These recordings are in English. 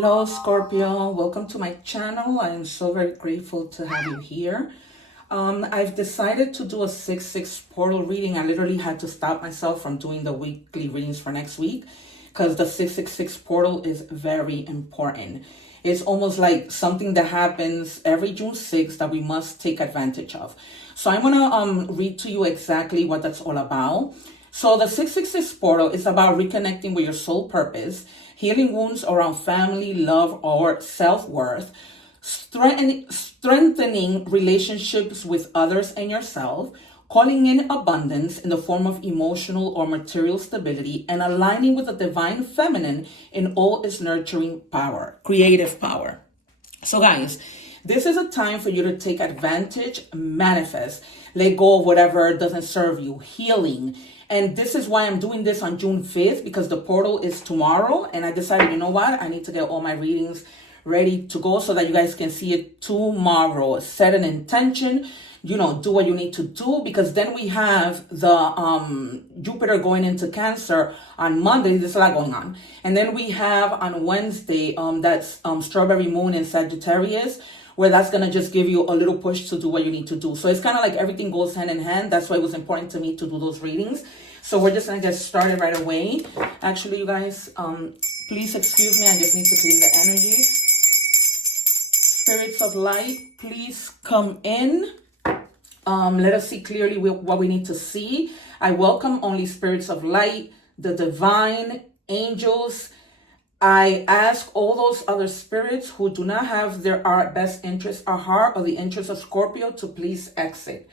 Hello, Scorpio. Welcome to my channel. I am so very grateful to have you here. I've decided to do a 6/6 portal reading. I literally had to stop myself from doing the weekly readings for next week because the 666 portal is very important. It's almost like something that happens every June 6th that we must take advantage of. So I'm gonna read to you exactly what that's all about. So the 666 portal is about reconnecting with your soul purpose, healing wounds around family, love, or self-worth, strengthening relationships with others and yourself, calling in abundance in the form of emotional or material stability, and aligning with the divine feminine in all its nurturing power, creative power. So guys, this is a time for you to take advantage, manifest, let go of whatever doesn't serve you, healing. And this is why I'm doing this on June 5th, because the portal is tomorrow. And I decided, you know what? I need to get all my readings ready to go so that you guys can see it tomorrow. Set an intention, do what you need to do, because then we have the Jupiter going into Cancer on Monday. There's a lot going on. And then we have on Wednesday, that's Strawberry Moon in Sagittarius, where that's going to just give you a little push to do what you need to do. So it's kind of like everything goes hand in hand. That's why it was important to me to do those readings. So we're just going to get started right away. Actually, you guys, please excuse me. I just need to clean the energies. Spirits of light, please come in. Let us see clearly what we need to see. I welcome only spirits of light, the divine, angels. I ask all those other spirits who do not have our best interest at heart or the interest of Scorpio to please exit.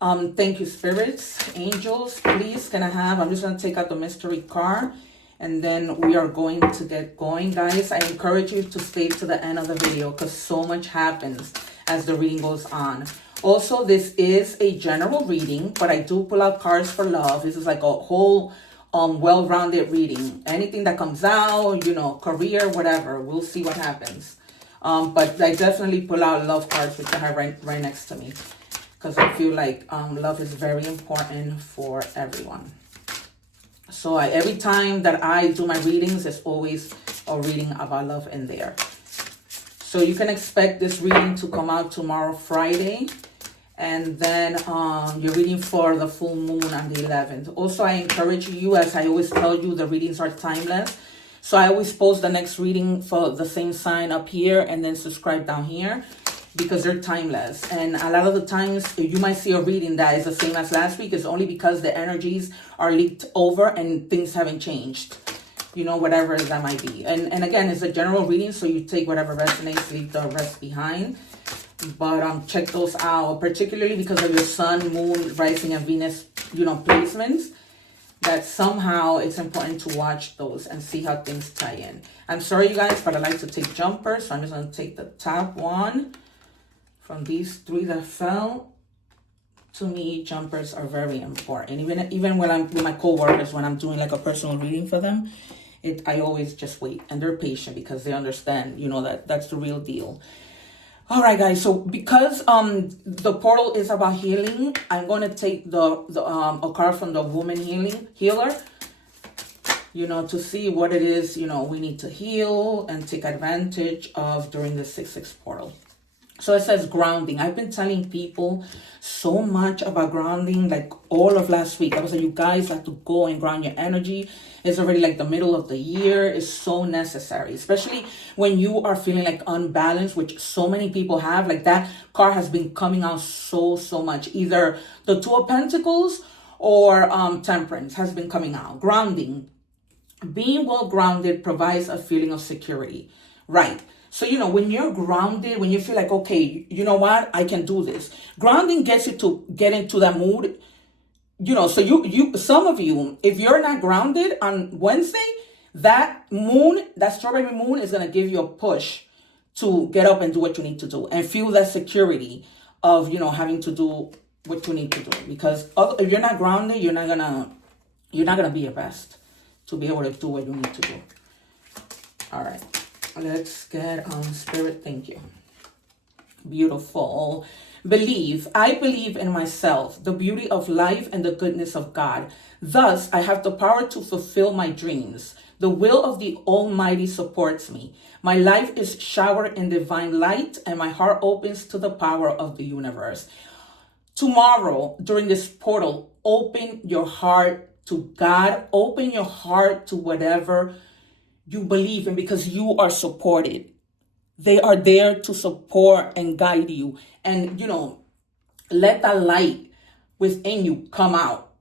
Thank you, spirits, angels. Please, I'm just going to take out the mystery card, and then we are going to get going. Guys, I encourage you to stay to the end of the video because so much happens as the reading goes on. Also, this is a general reading, but I do pull out cards for love. This is like a whole well-rounded reading. Anything that comes out, career, whatever, we'll see what happens. But I definitely pull out love cards, which I have right next to me, because I feel like love is very important for everyone. So every time that I do my readings, there's always a reading about love in there. So you can expect this reading to come out tomorrow, Friday. And then you're reading for the full moon on the 11th. Also, I encourage you, as I always tell you, the readings are timeless. So I always post the next reading for the same sign up here and then subscribe down here because they're timeless. And a lot of the times you might see a reading that is the same as last week. It's only because the energies are leaked over and things haven't changed. Whatever that might be. And again, it's a general reading, so you take whatever resonates, leave the rest behind. But check those out, particularly because of your sun, moon, rising, and Venus, placements, that somehow it's important to watch those and see how things tie in. I'm sorry, you guys, but I like to take jumpers, so I'm just going to take the top one from these three that fell. To me, jumpers are very important. Even when I'm with my coworkers, when I'm doing like a personal reading for them, I always just wait, and they're patient because they understand, that's the real deal. All right, guys. So because the portal is about healing, I'm going to take a card from the woman healer, to see what it is, we need to heal and take advantage of during the 6/6 portal. So it says grounding. I've been telling people so much about grounding, like all of last week. I was like, you guys have to go and ground your energy. It's already like the middle of the year. It's so necessary, especially when you are feeling like unbalanced, which so many people have. Like that card has been coming out so much. Either the Two of Pentacles or Temperance has been coming out. Grounding. Being well grounded provides a feeling of security, right? So, when you're grounded, when you feel like, okay, you know what, I can do this. Grounding gets you to get into that mood. So some of you, if you're not grounded on Wednesday, that strawberry moon is going to give you a push to get up and do what you need to do and feel that security of, having to do what you need to do. Because if you're not grounded, you're not going to be your best to be able to do what you need to do. All right. Let's get Spirit, thank you. Beautiful. Believe. I believe in myself, the beauty of life, and the goodness of God. Thus, I have the power to fulfill my dreams. The will of the Almighty supports me. My life is showered in divine light, and my heart opens to the power of the universe. Tomorrow, during this portal, open your heart to God. Open your heart to whatever you believe in, because you are supported. They are there to support and guide you. And, let that light within you come out.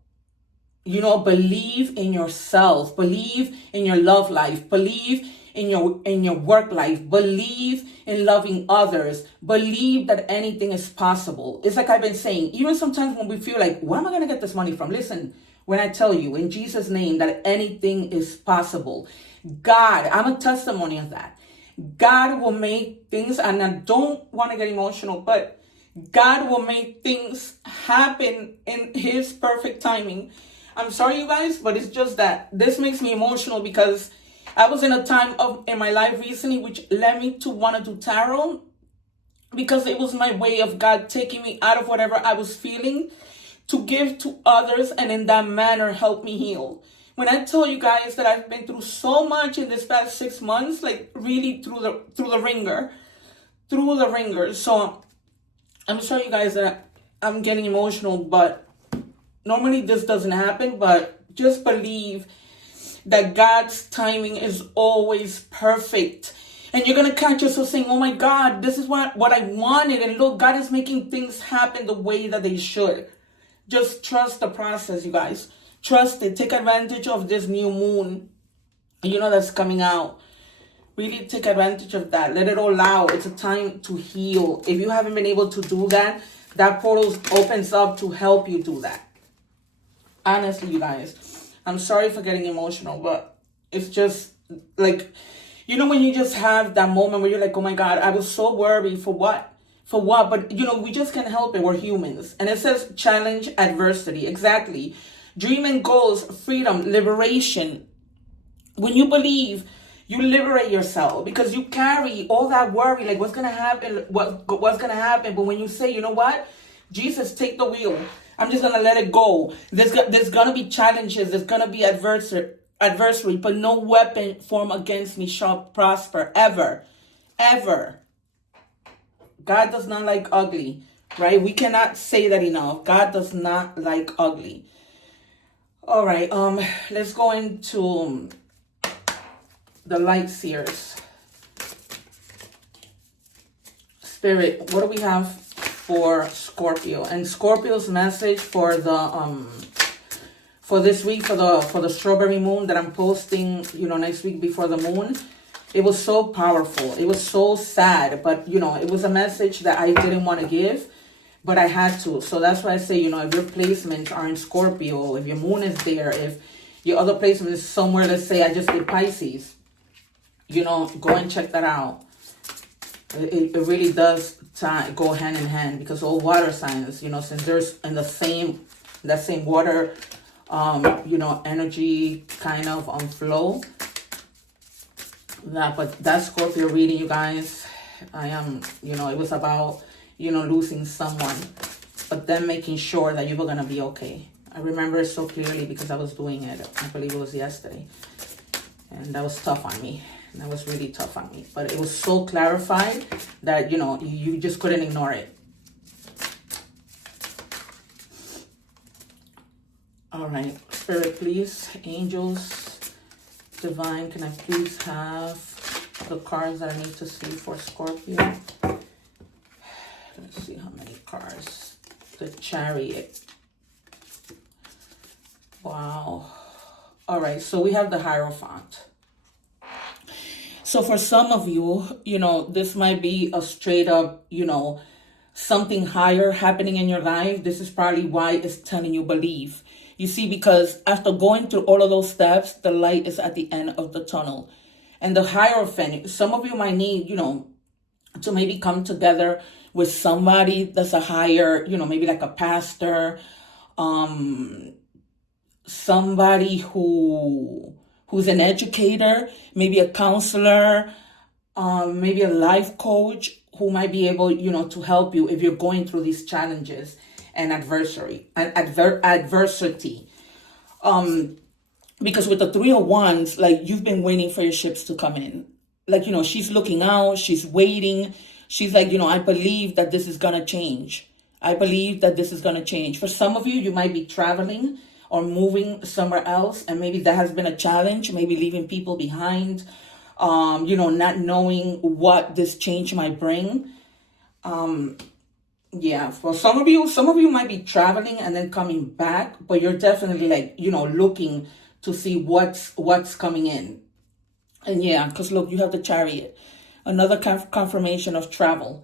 Believe in yourself. Believe in your love life. Believe in your work life. Believe in loving others. Believe that anything is possible. It's like I've been saying, even sometimes when we feel like, where am I going to get this money from? Listen, when I tell you in Jesus' name that anything is possible, God, I'm a testimony of that. God will make things, and I don't want to get emotional, but God will make things happen in His perfect timing. I'm sorry, you guys, but it's just that this makes me emotional because I was in a time in my life recently which led me to want to do tarot, because it was my way of God taking me out of whatever I was feeling to give to others, and in that manner help me heal. When I tell you guys that I've been through so much in this past 6 months, like really through the ringer. So I'm sorry, you guys, that I'm getting emotional, but normally this doesn't happen. But just believe that God's timing is always perfect. And you're going to catch yourself saying, oh my God, this is what I wanted. And look, God is making things happen the way that they should. Just trust the process, you guys. Trust it. Take advantage of this new moon, that's coming out. Really take advantage of that. Let it all out. It's a time to heal. If you haven't been able to do that, that portal opens up to help you do that. Honestly, you guys, I'm sorry for getting emotional, but it's just like, when you just have that moment where you're like, oh my God, I was so worried for what? For what? But, we just can't help it. We're humans. And it says challenge adversity. Exactly. Dream and goals, freedom, liberation. When you believe, you liberate yourself, because you carry all that worry, like what's going to happen, what's going to happen. But when you say, you know what? Jesus, take the wheel. I'm just going to let it go. There's going to be challenges. There's going to be adversary, but no weapon formed against me shall prosper ever, ever. God does not like ugly, right? We cannot say that enough. God does not like ugly. All right, let's go into the light seers. Spirit, what do we have for Scorpio? And Scorpio's message for the for this week, for the strawberry moon that I'm posting, next week before the moon. It was so powerful. It was so sad, but it was a message that I didn't want to give, but I had to. So that's why I say, if your placements are in Scorpio, if your moon is there, if your other placement is somewhere, let's say I just did Pisces, go and check that out. It really does go hand in hand, because all water signs, since there's in that same water, energy kind of flow. But that Scorpio reading, you guys, I am, it was about, losing someone, but then making sure that you were going to be okay. I remember it so clearly because I was doing it. I believe it was yesterday. And that was tough on me. That was really tough on me. But it was so clarified that, you just couldn't ignore it. All right. Spirit, please. Angels, divine, can I please have the cards that I need to see for Scorpio? Let's see how many cards. The Chariot. Wow. All right. So we have the Hierophant. So for some of you, this might be a straight up, something higher happening in your life. This is probably why it's telling you believe. You see, because after going through all of those steps, the light is at the end of the tunnel. And the Hierophant, some of you might need, to maybe come together with somebody that's a higher, maybe like a pastor, somebody who's an educator, maybe a counselor, maybe a life coach, who might be able, to help you if you're going through these challenges and adversity. Because with the Three of Wands, like, you've been waiting for your ships to come in. Like, she's looking out, she's waiting. She's like, I believe that this is going to change. I believe that this is going to change. For some of you, you might be traveling or moving somewhere else, and maybe that has been a challenge, maybe leaving people behind, not knowing what this change might bring. Yeah, for some of you might be traveling and then coming back, but you're definitely like, looking to see what's coming in. And yeah, because look, you have the Chariot, another confirmation of travel.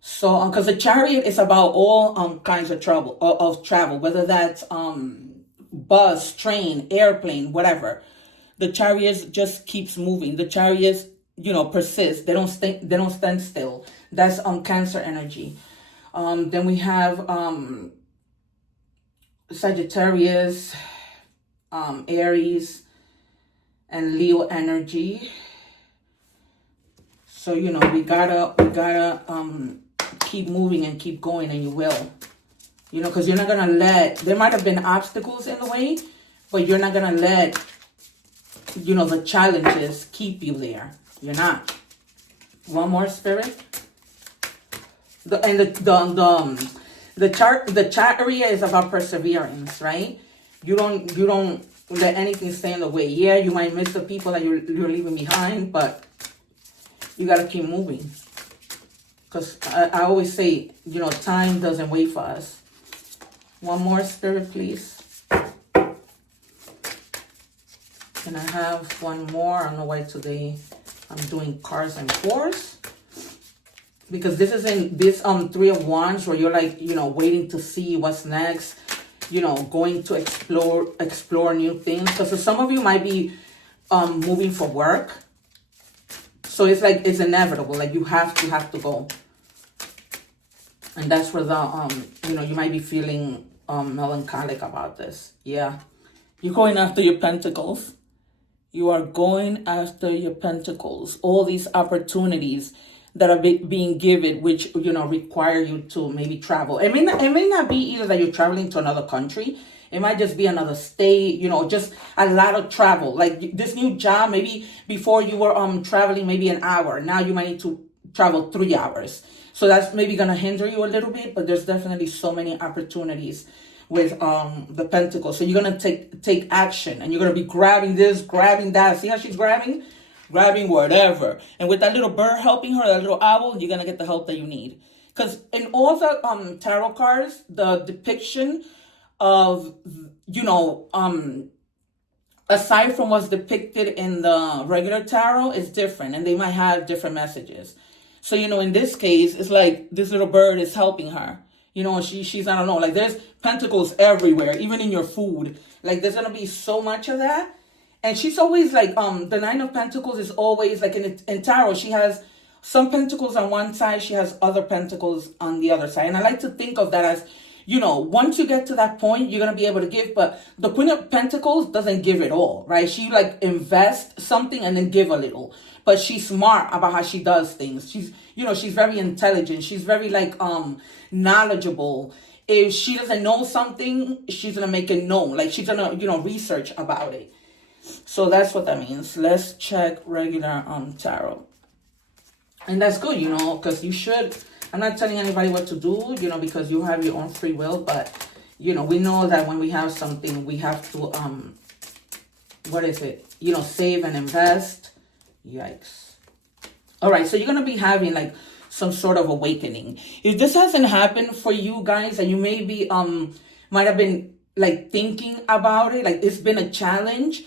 So, because the Chariot is about all kinds of travel, whether that's bus, train, airplane, whatever. The Chariot just keeps moving. The Chariots, persist. They don't stand still. That's Cancer energy. Then we have Sagittarius, Aries, and Leo energy. So, we gotta keep moving and keep going, and you will. Because you're not gonna there might have been obstacles in the way, but you're not gonna let, the challenges keep you there. You're not. One more, Spirit. The Chariot is about perseverance, right? You don't let anything stand in the way. Yeah, you might miss the people that you're leaving behind, but you gotta keep moving. Because I always say, time doesn't wait for us. One more, Spirit, please. And I have one more. I don't know why today I'm doing cards and fours. Because this is in this Three of Wands where you're like, waiting to see what's next. Going to explore new things. Because for some of you might be moving for work. So it's like, it's inevitable. Like, you have to go. And that's where the, you might be feeling melancholic about this. Yeah. You're going after your pentacles. You are going after your pentacles. All these opportunities that are being given, which, require you to maybe travel. It may not be either that you're traveling to another country. It might just be another state, just a lot of travel. Like this new job, maybe before you were traveling maybe an hour. Now you might need to travel 3 hours. So that's maybe going to hinder you a little bit, but there's definitely so many opportunities with the Pentacles. So you're going to take action, and you're going to be grabbing this, grabbing that. See how she's grabbing whatever. And with that little bird helping her, that little owl, you're going to get the help that you need. Because in all the tarot cards, the depiction of, aside from what's depicted in the regular tarot, is different, and they might have different messages. So, in this case, it's like this little bird is helping her. She's, I don't know, like there's pentacles everywhere, even in your food. Like there's going to be so much of that. And she's always like, the Nine of Pentacles is always like in tarot, she has some pentacles on one side, she has other pentacles on the other side. And I like to think of that as, once you get to that point, you're going to be able to give. But the Queen of Pentacles doesn't give it all, right? She like invest something and then give a little. But she's smart about how she does things. She's, she's very intelligent. She's very like knowledgeable. If she doesn't know something, she's going to make it known. Like she's going to, research about it. So that's what that means. Let's check regular tarot. And that's good, because you should. I'm not telling anybody what to do, because you have your own free will. But, we know that when we have something, we have to, save and invest. Yikes. All right, so you're going to be having like some sort of awakening. If this hasn't happened for you guys, and you maybe might have been like thinking about it, like it's been a challenge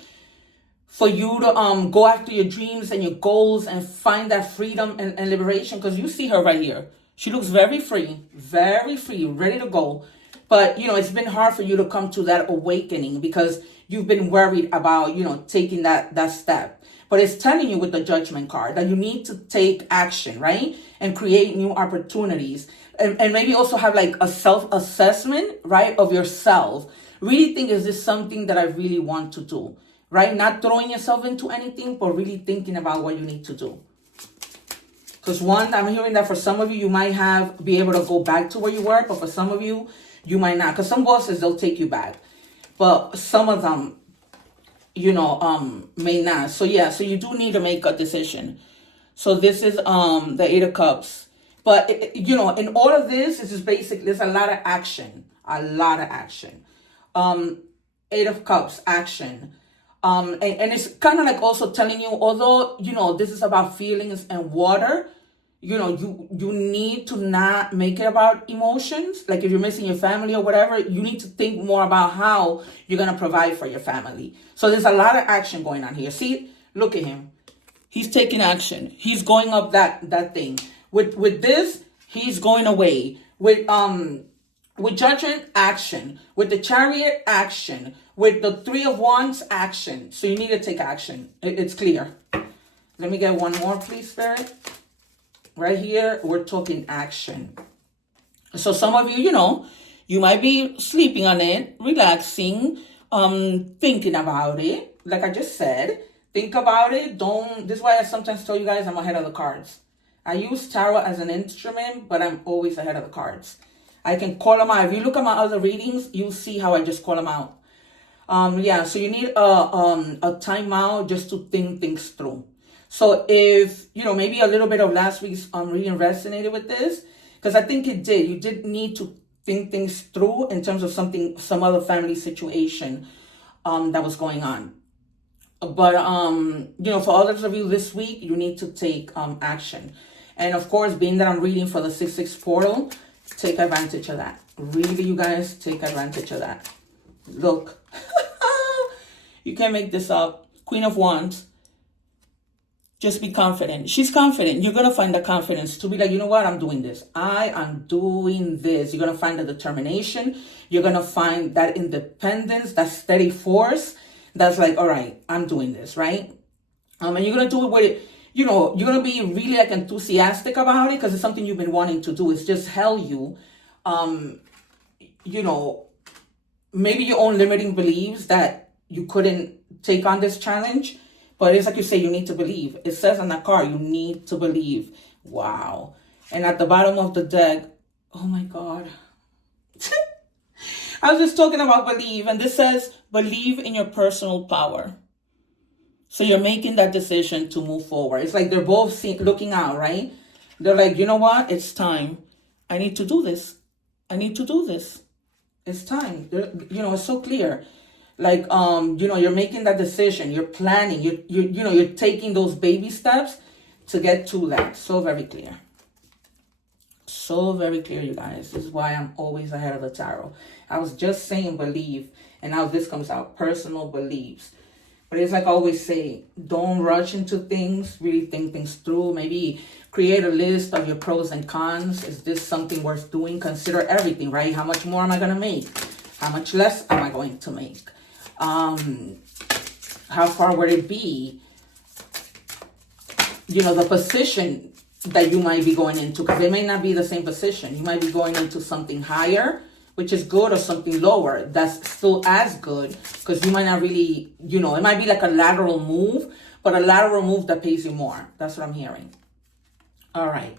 for you to go after your dreams and your goals and find that freedom and liberation, because you see her right here. She looks very free, ready to go. But, it's been hard for you to come to that awakening because you've been worried about, taking that step. But it's telling you with the Judgment card that you need to take action, right? And create new opportunities. And maybe also have like a self-assessment, right, of yourself. Really think, is this something that I really want to do? Right? Not throwing yourself into anything, but really thinking about what you need to do. Because one, I'm hearing that for some of you, you might be able to go back to where you were, but for some of you, you might not. Because some bosses, they'll take you back. But some of them, may not. So yeah, so you do need to make a decision. So this is the Eight of Cups. But, in all of this, this is basic. There's a lot of action. A lot of action. Eight of Cups, action. And it's kind of like also telling you, although, this is about feelings and water, you need to not make it about emotions. Like if you're missing your family or whatever, you need to think more about how you're going to provide for your family. So there's a lot of action going on here. See, look at him. He's taking action. He's going up that thing. With this, he's going away. With Judgment, action. With the Chariot, action. With the Three of Wands, action. So you need to take action. It's clear. Let me get one more, please, Spirit. Right here, we're talking action. So some of you, you might be sleeping on it, relaxing, thinking about it. Like I just said, think about it. This is why I sometimes tell you guys I'm ahead of the cards. I use tarot as an instrument, but I'm always ahead of the cards. I can call them out. If you look at my other readings, you'll see how I just call them out. So you need a timeout just to think things through. So if, maybe a little bit of last week's reading resonated with this, because I think it did. You did need to think things through in terms of some other family situation that was going on. But, for others of you this week, you need to take action. And of course, being that I'm reading for the 6-6 portal, take advantage of that. Really, you guys, take advantage of that. Look, you can't make this up. Queen of Wands. Just be confident. She's confident. You're going to find the confidence to be like, you know what? I'm doing this. I am doing this. You're going to find the determination. You're going to find that independence, that steady force. That's like, all right, I'm doing this, right? And you're going to do it with, you're going to be really like enthusiastic about it because it's something you've been wanting to do. It's just hell you, maybe your own limiting beliefs that you couldn't take on this challenge. But it's like you say, you need to believe. It says on that card, you need to believe. Wow. And at the bottom of the deck, oh my God. I was just talking about believe. And this says, believe in your personal power. So you're making that decision to move forward. It's like they're both looking out, right? They're like, you know what? It's time. I need to do this. I need to do this. It's time. It's so clear. Like, you're making that decision. You're planning. You're taking those baby steps to get to that. So very clear. So very clear, you guys. This is why I'm always ahead of the tarot. I was just saying believe. And now this comes out. Personal beliefs. But it's like I always say, don't rush into things. Really think things through. Maybe create a list of your pros and cons. Is this something worth doing? Consider everything, right? How much more am I going to make? How much less am I going to make? How far would it be? The position that you might be going into, because it may not be the same position. You might be going into something higher, which is good, or something lower that's still as good, because you might not really, it might be like a lateral move, but a lateral move that pays you more. That's what I'm hearing. All right.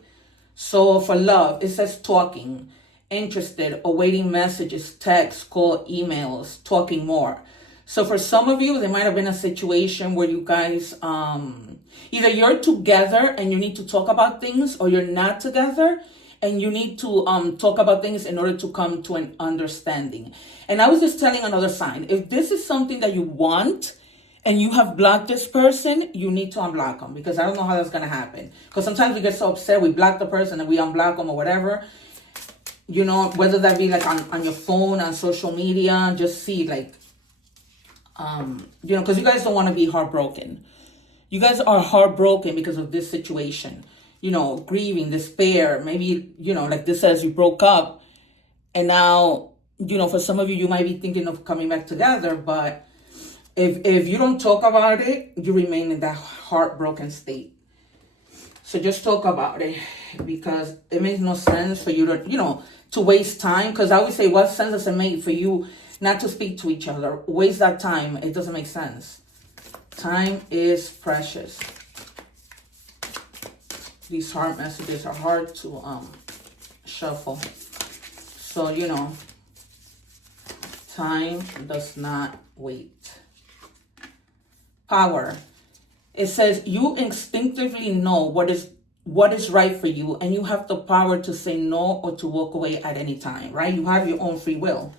So for love, it says talking, interested, awaiting messages, text, call, emails, talking more. So for some of you, there might have been a situation where you guys, either you're together and you need to talk about things, or you're not together and you need to talk about things in order to come to an understanding. And I was just telling another sign, if this is something that you want and you have blocked this person, you need to unblock them, because I don't know how that's going to happen. Because sometimes we get so upset, we block the person and we unblock them or whatever. Whether that be like on your phone, on social media, just see like, because you guys don't want to be heartbroken. You guys are heartbroken because of this situation, grieving, despair. Maybe, like this says you broke up, and now, for some of you, you might be thinking of coming back together. But if you don't talk about it, you remain in that heartbroken state. So just talk about it, because it makes no sense for you to, to waste time. Because I always say, what sense does it make for you not to speak to each other? Waste that time. It doesn't make sense. Time is precious. These heart messages are hard to shuffle. So, you know, time does not wait. Power. It says you instinctively know what is right for you, and you have the power to say no or to walk away at any time, right? You have your own free will.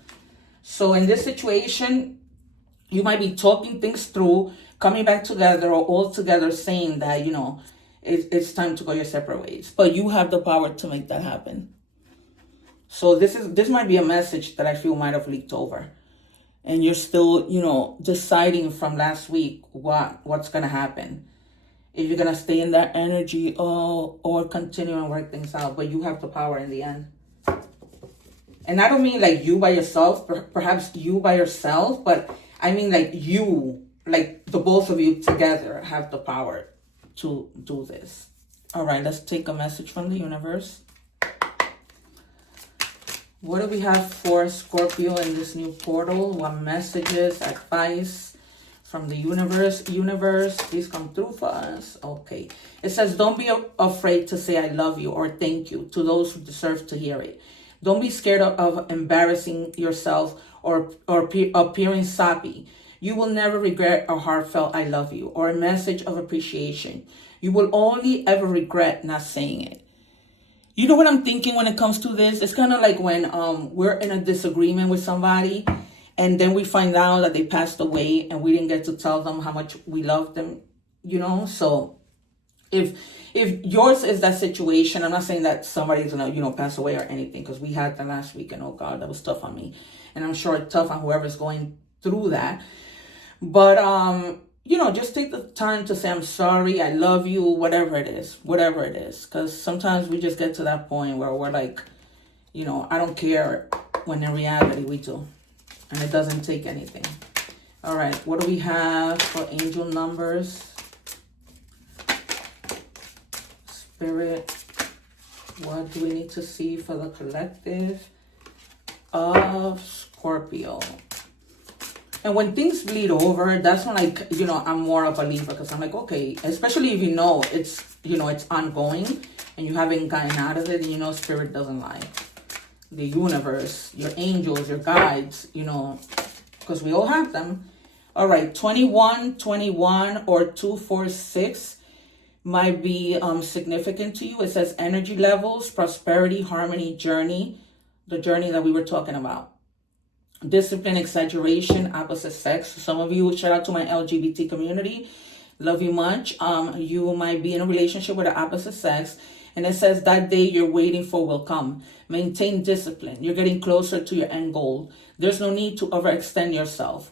So in this situation, you might be talking things through, coming back together, or all together saying that, you know, it's time to go your separate ways. But you have the power to make that happen. So this might be a message that I feel might have leaked over. And you're still, you know, deciding from last week what's going to happen. If you're going to stay in that energy or continue and work things out. But you have the power in the end. And I don't mean like you by yourself, perhaps you by yourself, but I mean like you, like the both of you together have the power to do this. All right, let's take a message from the universe. What do we have for Scorpio in this new portal? What messages, advice from the universe? Universe, please come through for us. Okay. It says, don't be afraid to say I love you or thank you to those who deserve to hear it. Don't be scared of embarrassing yourself or appearing soppy. You will never regret a heartfelt I love you or a message of appreciation. You will only ever regret not saying it. You know what I'm thinking when it comes to this? It's kind of like when we're in a disagreement with somebody and then we find out that they passed away and we didn't get to tell them how much we love them, you know? So if yours is that situation, I'm not saying that somebody's gonna, you know, pass away or anything, because we had that last week and oh God, that was tough on me. And I'm sure it's tough on whoever's going through that. But, you know, just take the time to say, I'm sorry, I love you, whatever it is. Because sometimes we just get to that point where we're like, you know, I don't care, when in reality we do. And it doesn't take anything. All right, what do we have for angel numbers? Spirit, what do we need to see for the collective of Scorpio? And when things bleed over, that's when, like, you know, I'm more of a believer, because I'm like, okay, especially if you know it's, you know, it's ongoing and you haven't gotten out of it, and you know Spirit doesn't lie. The universe, your angels, your guides, you know, because we all have them. All right, 2121 or 246 might be significant to you. It says energy levels, prosperity, harmony, journey, the journey that we were talking about. Discipline, exaggeration, opposite sex. Some of you, shout out to my LGBT community. Love you much. You might be in a relationship with the opposite sex. And it says that day you're waiting for will come. Maintain discipline. You're getting closer to your end goal. There's no need to overextend yourself.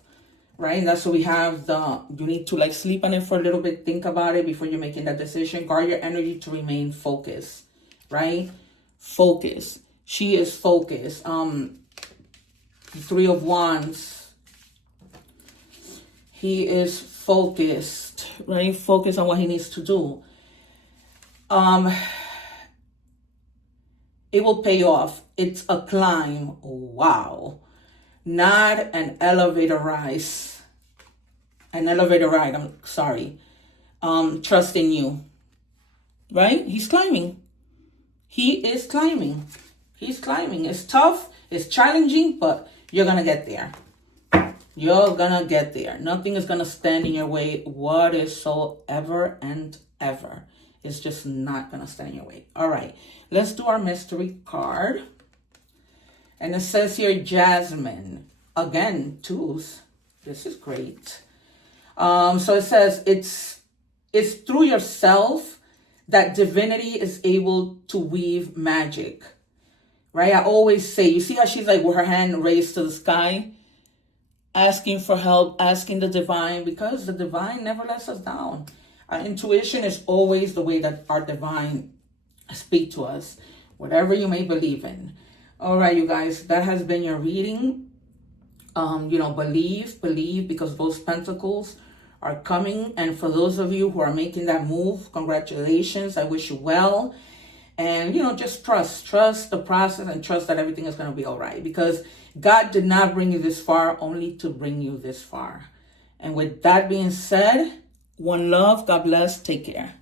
Right? That's what we have. You need to like sleep on it for a little bit. Think about it before you're making that decision. Guard your energy to remain focused. Right? Focus. She is focused. Three of Wands. He is focused, right? Focused on what he needs to do. It will pay off. It's a climb. Wow. Not an elevator rise. An elevator ride. I'm sorry. Trust in you. Right? He's climbing. He is climbing. He's climbing. It's tough. It's challenging, but you're going to get there. You're going to get there. Nothing is going to stand in your way whatsoever and ever. It's just not going to stand in your way. All right. Let's do our mystery card. And it says here, Jasmine. Again, twos. This is great. So it says it's through yourself that divinity is able to weave magic. Right? I always say, you see how she's like with her hand raised to the sky, asking for help, asking the divine, because the divine never lets us down. Our intuition is always the way that our divine speak to us, whatever you may believe in. All right, you guys, that has been your reading. You know, believe, because those pentacles are coming. And for those of you who are making that move, congratulations. I wish you well. And, you know, just trust the process, and trust that everything is going to be all right, because God did not bring you this far only to bring you this far. And with that being said, one love, God bless, take care.